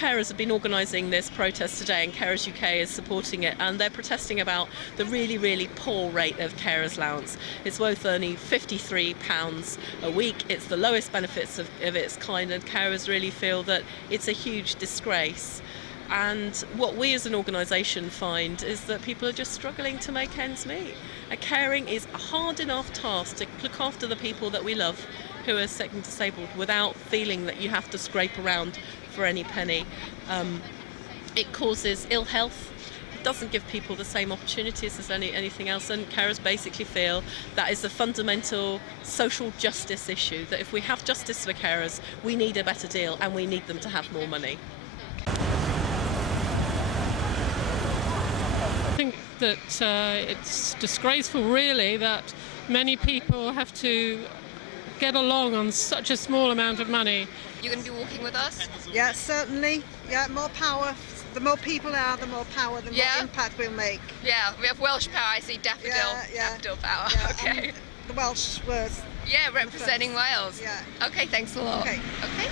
carers have been organising this protest today, and Carers UK is supporting it, and they're protesting about the really, really poor rate of carers allowance. It's worth only £53 a week. It's the lowest benefits of its kind, and carers really feel that it's a huge disgrace. And what we as an organisation find is that people are just struggling to make ends meet. And caring is a hard enough task to look after the people that we love who are sick and disabled without feeling that you have to scrape around for any penny. It causes ill health. It doesn't give people the same opportunities as anything else, and carers basically feel that is a fundamental social justice issue, that if we have justice for carers, we need a better deal and we need them to have more money. I think that it's disgraceful, really, that many people have to get along on such a small amount of money. You're going to be walking with us? Yeah, certainly. Yeah, more power. The more people there are, the more power, the more impact we'll make. Yeah, we have Welsh power. I see daffodil. Daffodil power. Yeah, okay. The Welsh words. Yeah, representing Wales. Yeah. Okay, thanks a lot. Okay. Okay.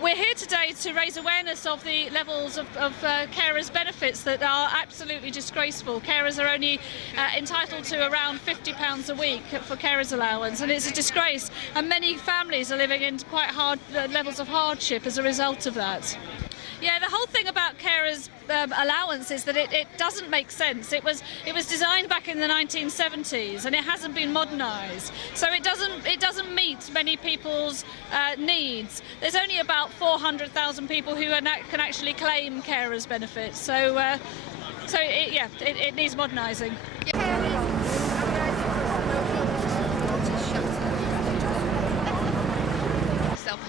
We're here today to raise awareness of the levels of carers' benefits that are absolutely disgraceful. Carers are only entitled to around £50 a week for carers' allowance, and it's a disgrace. And many families are living in quite hard levels of hardship as a result of that. Yeah, the whole thing about carers' allowance is that it doesn't make sense. It was designed back in the 1970s, and it hasn't been modernised, so it doesn't meet many people's needs. There's only about 400,000 people who can actually claim carers' benefits, so it needs modernising.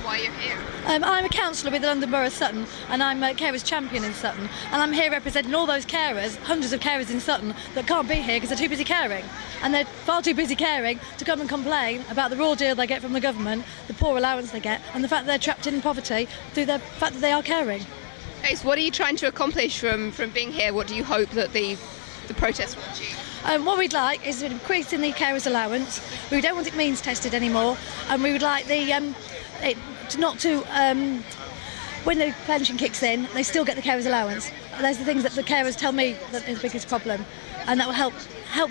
Why you're here? I'm a councillor with the London Borough of Sutton, and I'm a carers champion in Sutton, and I'm here representing all those carers, hundreds of carers in Sutton, that can't be here because they're too busy caring, and they're far too busy caring to come and complain about the raw deal they get from the government, the poor allowance they get, and the fact that they're trapped in poverty through the fact that they are caring. Okay, so what are you trying to accomplish from being here? What do you hope that the protest will achieve? What we'd like is an increase in the carers allowance. We don't want it means tested anymore, and we would like when the pension kicks in, they still get the carers allowance. Those are the things that the carers tell me that is the biggest problem, and that will help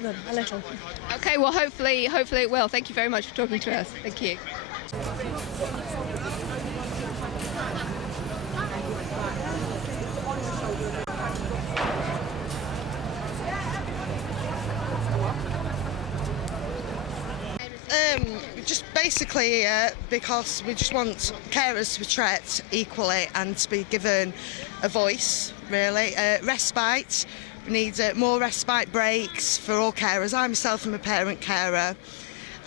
them a little. Okay, well hopefully it will. Thank you very much for talking to us. Thank you. Just basically because we just want carers to be treated equally and to be given a voice, really. Respite. We need more respite breaks for all carers. I myself am a parent carer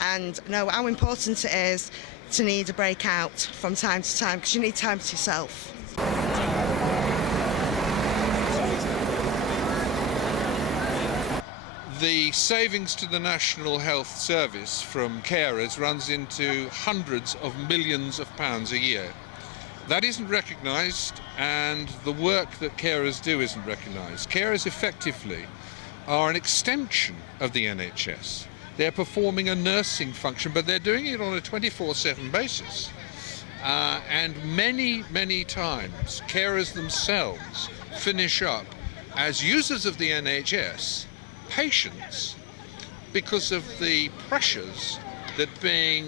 and know how important it is to need a break out from time to time, because you need time to yourself. The savings to the National Health Service from carers runs into hundreds of millions of pounds a year. That isn't recognised, and the work that carers do isn't recognised. Carers effectively are an extension of the NHS. They're performing a nursing function, but they're doing it on a 24/7 basis. And many times carers themselves finish up as users of the NHS patients because of the pressures that being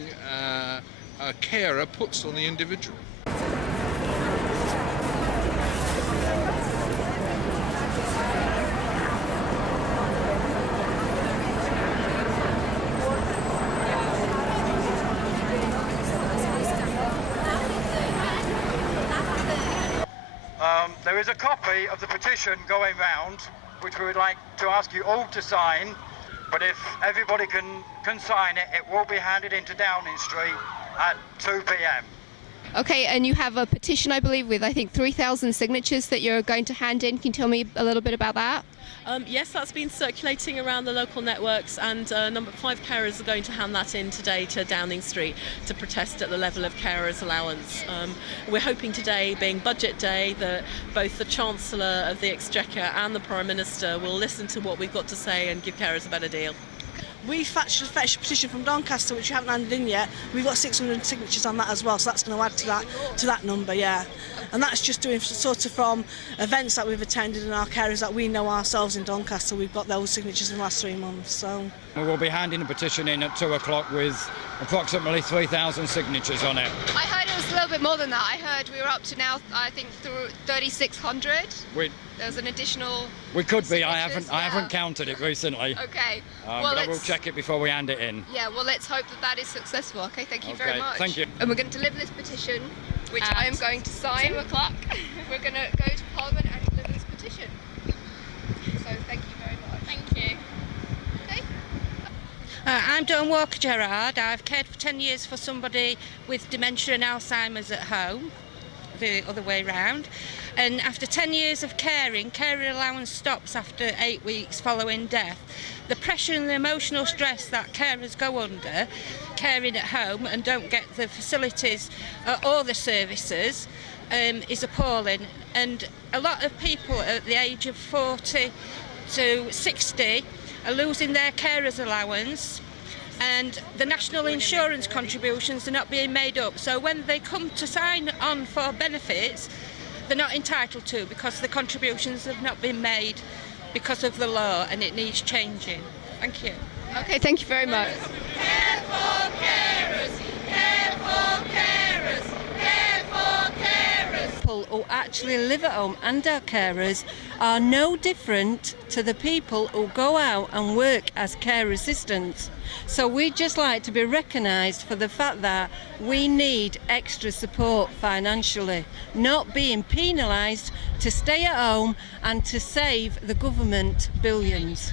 a carer puts on the individual. There is a copy of the petition going round, which we would like to ask you all to sign, but if everybody can sign it, it will be handed into Downing Street at 2 p.m. Okay, and you have a petition, I believe, with I think 3,000 signatures that you're going to hand in. Can you tell me a little bit about that? Yes, that's been circulating around the local networks, and number 5 carers are going to hand that in today to Downing Street to protest at the level of carers allowance. We're hoping today, being budget day, that both the Chancellor of the Exchequer and the Prime Minister will listen to what we've got to say and give carers a better deal. We fetched a petition from Doncaster, which we haven't handed in yet. We've got 600 signatures on that as well, so that's going to add to that number, yeah. And that's just doing sort of from events that we've attended and our carers that we know ourselves in Doncaster. We've got those signatures in the last 3 months, so. We will be handing a petition in at 2 o'clock with approximately 3,000 signatures on it. I heard it was a little bit more than that. I heard we were up to now, I think, through 3,600. There's an additional. We could be. I signatures, haven't counted it recently. Okay. But I will check it before we hand it in. Yeah. Well, let's hope that is successful. Okay. Thank you very much. Thank you. And we're going to deliver this petition, which I am going to sign. 2 o'clock. We're going to go to Parliament and deliver this petition. So thank you very much. Thank you. Okay. I'm Dawn Walker Gerard. I've cared for 10 years for somebody with dementia and Alzheimer's at home, the other way round. And after 10 years of caring, carer allowance stops after 8 weeks following death. The pressure and the emotional stress that carers go under, caring at home and don't get the facilities or the services, is appalling. And a lot of people at the age of 40 to 60 are losing their carers allowance, and the national insurance contributions are not being made up. So when they come to sign on for benefits, they're not entitled to, because the contributions have not been made because of the law, and it needs changing. Thank you. Okay, thank you very much. Care for carers! Care for carers! Care for carers! People who actually live at home and our carers are no different to the people who go out and work as care assistants. So we'd just like to be recognised for the fact that we need extra support financially, not being penalised to stay at home and to save the government billions.